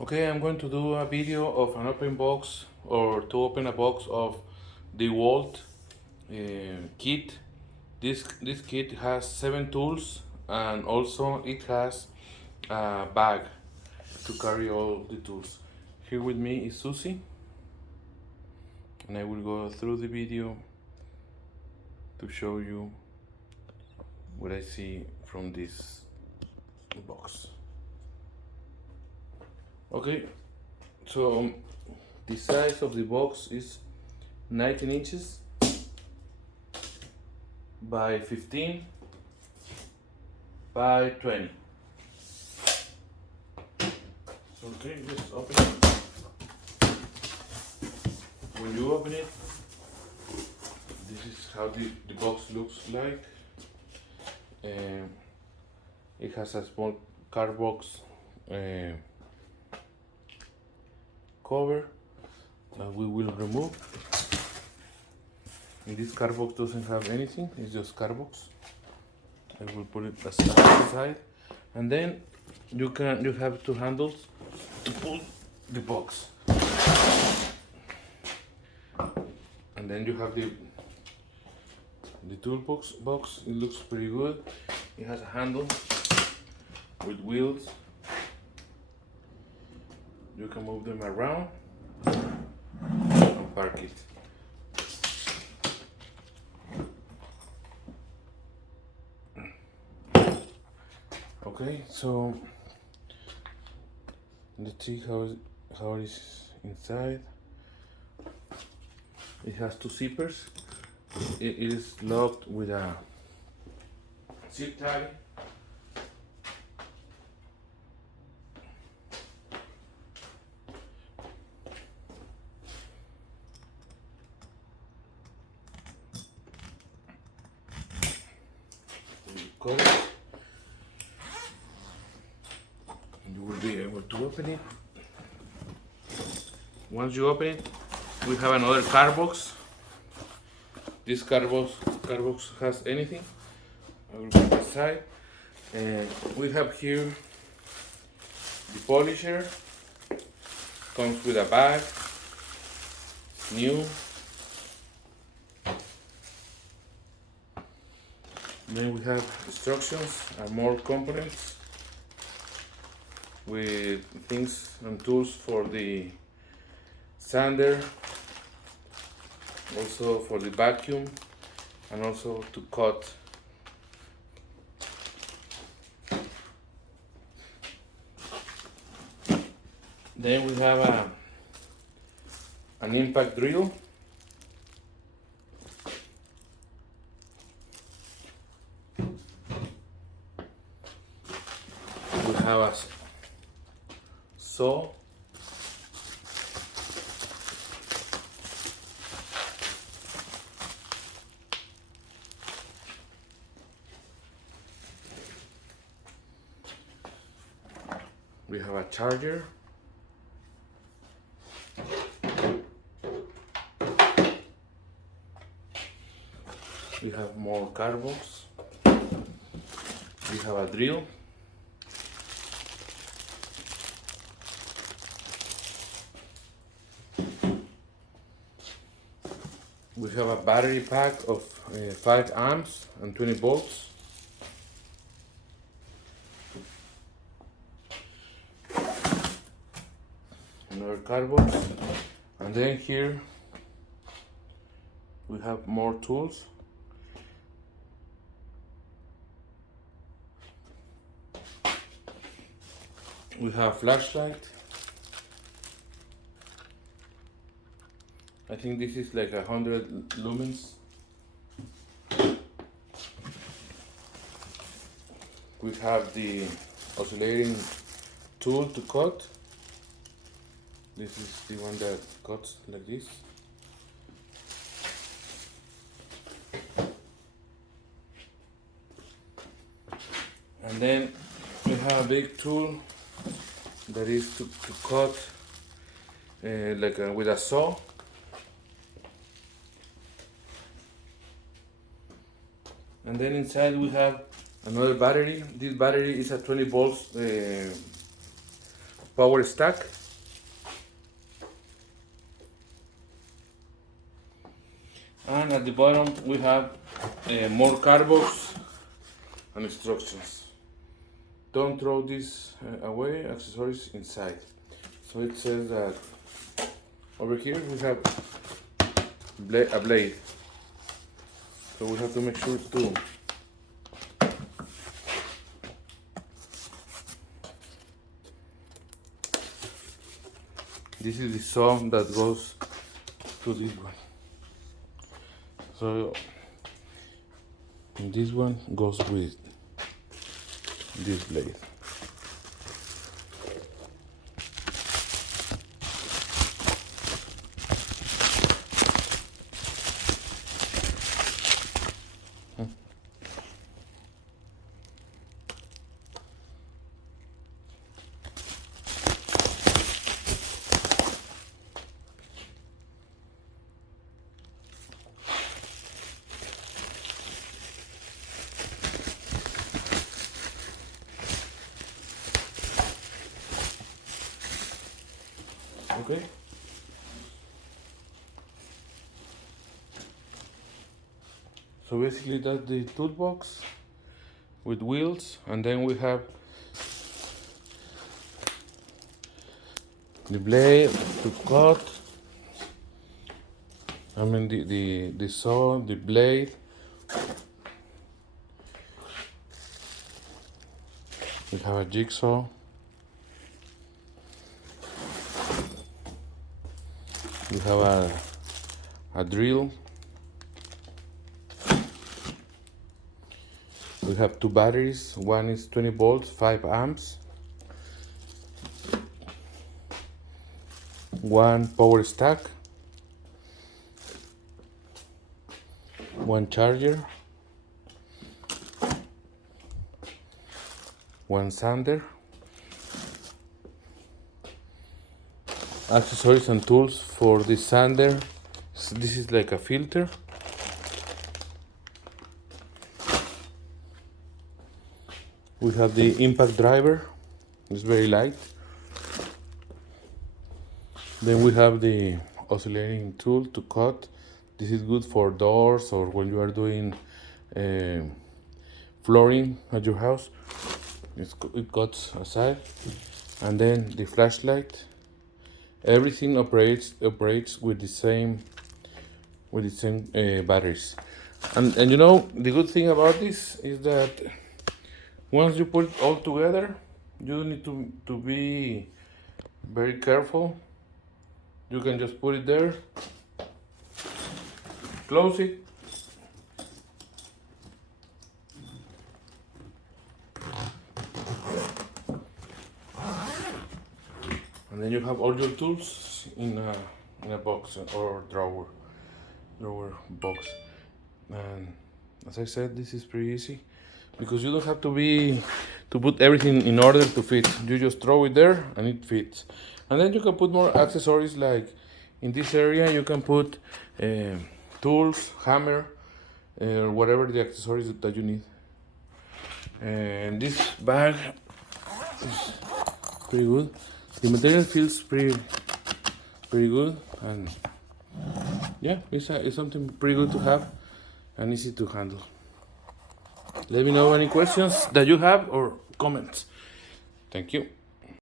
Okay, I'm going to do a video of an open box or to open a box of DeWalt kit. This kit has 7 tools and also it has a bag to carry all the tools. Here with me is Susie and I will go through the video to show you what I see from this box. Okay, so the size of the box is 19 inches by 15 by 20. Okay, just open it. When you open it, this is how the box looks like. It has a small cardboard cover that we will remove. And this cardboard doesn't have anything, it's just cardboard. I will put it aside, and then you have 2 handles to pull the box, and then you have the toolbox box. It looks pretty good. It has a handle with wheels. You can move them around and park it. Okay, so let's see how it is inside. It has 2 zippers. It is locked with a zip tie. You cut it. You will be able to open it. Once you open it, we have another card box. This card box has anything. I will put it aside. And we have here the polisher. Comes with a bag. New. Then we have instructions and more components with things and tools for the sander, also for the vacuum, and also to cut. Then we have an impact drill. We have a saw. We have a charger. We have more cardboards. We have a drill. We have a battery pack of 5 amps and 20 volts. Another cardboard. And then here we have more tools. We have flashlight. I think this is like 100 lumens. We have the oscillating tool to cut. This is the one that cuts like this. And then we have a big tool that is to cut with a saw. And then inside we have another battery. This battery is a 20 volts power stack. And at the bottom we have more cardboards and instructions. Don't throw this away, accessories inside. So it says that over here we have a blade. So we have to make sure to this is the saw that goes to this one. So this one goes with this blade. Okay. So basically that's the toolbox with wheels, and then we have the blade to cut. I mean the saw, the blade. We have a jigsaw. We have a drill. We have two batteries. One is 20 volts, 5 amps. One power stack. One charger. One sander. Accessories and tools for the sander. So this is like a filter. We have the impact driver. It's very light. Then we have the oscillating tool to cut. This is good for doors or when you are doing flooring at your house. It cuts aside. And then the flashlight. Everything operates with the same batteries, and you know the good thing about this is that once you put it all together, you need to be very careful. You can just put it there, close it, and then you have all your tools in a box or drawer box. And as I said, this is pretty easy because you don't have to put everything in order to fit. You just throw it there and it fits. And then you can put more accessories, like in this area you can put tools, hammer, whatever the accessories that you need. And this bag is pretty good. The material feels pretty good, and yeah, it's something pretty good to have and easy to handle. Let me know any questions that you have or comments. Thank you.